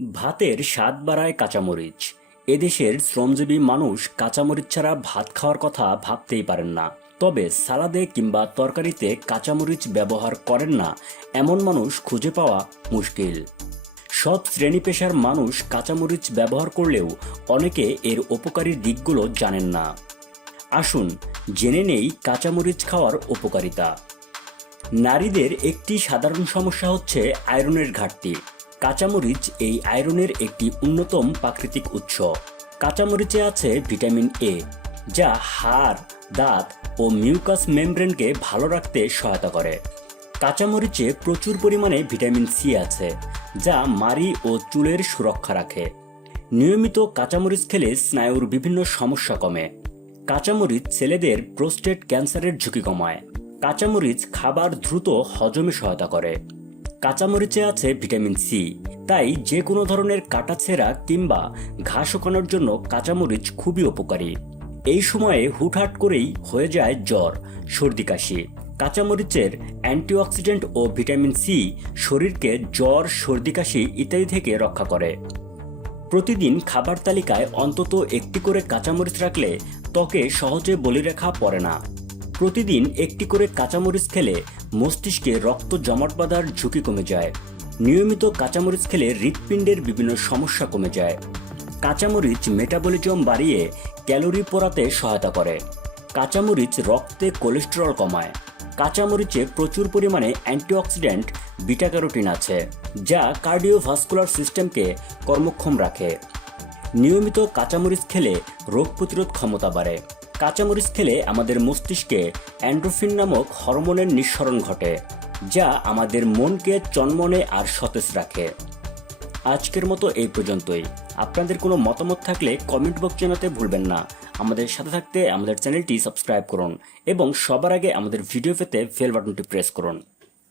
ভাতের স্বাদ বাড়ায় কাঁচামরিচ। এদেশের শ্রমজীবী মানুষ কাঁচামরিচ ছাড়া ভাত খাওয়ার কথা ভাবতেই পারেন না। তবে সালাদে কিংবা তরকারিতে কাঁচামরিচ ব্যবহার করেন না, এমন মানুষ খুঁজে পাওয়া মুশকিল। সব শ্রেণি পেশার মানুষ কাঁচামরিচ ব্যবহার করলেও অনেকে এর উপকারী দিকগুলো জানেন না। আসুন, জেনে নেই কাঁচামরিচ খাওয়ার উপকারিতা। নারীদের একটি সাধারণ সমস্যা হচ্ছে আয়রনের ঘাটতি। কাঁচামরিচ এই আয়রনের একটি অন্যতম প্রাকৃতিক উৎস। কাঁচামরিচে আছে ভিটামিন এ যা হাড়, দাঁত ও মিউকাস মেমব্রেনকে ভালো রাখতে সহায়তা করে। কাঁচামরিচে প্রচুর পরিমাণে ভিটামিন সি আছে, যা মাড়ি ও চুলের সুরক্ষা রাখে। নিয়মিত কাঁচামরিচ খেলে স্নায়ুর বিভিন্ন সমস্যা কমে। কাঁচামরিচ ছেলেদের প্রোস্টেট ক্যান্সারের ঝুঁকি কমায়। কাঁচামরিচ খাবার দ্রুত হজমে সহায়তা করে। কাঁচামরিচে আছে ভিটামিন সি। তাই যে কোনো ধরনের কাটাছেঁড়া কিংবা ঘা শুকানোর জন্য কাঁচামরিচ খুবই উপকারী। এই সময়ে হুটহাট করেই হয়ে যায় জ্বর, সর্দি কাশি। কাঁচামরিচের অ্যান্টিঅক্সিডেন্ট ও ভিটামিন সি শরীরকে জ্বর, সর্দি কাশি ইত্যাদি থেকে রক্ষা করে। প্রতিদিন খাবার তালিকায় অন্তত একটি করে কাঁচামরিচ রাখলে ত্বকে সহজে বলিরেখা পড়ে না। প্রতিদিন একটি করে কাঁচামরিচ খেলে মস্তিষ্কে রক্ত জমাট বাঁধার ঝুঁকি কমে যায়। নিয়মিত কাঁচামরিচ খেলে হৃৎপিণ্ডের বিভিন্ন সমস্যা কমে যায়। কাঁচামরিচ মেটাবলিজম বাড়িয়ে ক্যালোরি পোড়াতে সহায়তা করে। কাঁচামরিচ রক্তে কোলেস্টেরল কমায়। কাঁচামরিচে প্রচুর পরিমাণে অ্যান্টিঅক্সিডেন্ট বিটা ক্যারোটিন আছে, যা কার্ডিওভাস্কুলার সিস্টেমকে কর্মক্ষম রাখে। নিয়মিত কাঁচামরিচ খেলে রোগ প্রতিরোধ ক্ষমতা বাড়ে। কাঁচামরিচ খেলে আমাদের মস্তিষ্কে অ্যান্ড্রোফিন নামক হরমোনের নিঃসরণ ঘটে, যা আমাদের মনকে চনমনে আর সতেজ রাখে। আজকের মতো এই পর্যন্তই। আপনাদের কোনো মতামত থাকলে কমেন্ট বক্স জানাতে ভুলবেন না। আমাদের সাথে থাকতে আমাদের চ্যানেলটি সাবস্ক্রাইব করুন এবং সবার আগে আমাদের ভিডিও পেতে বেল বাটনটি প্রেস করুন।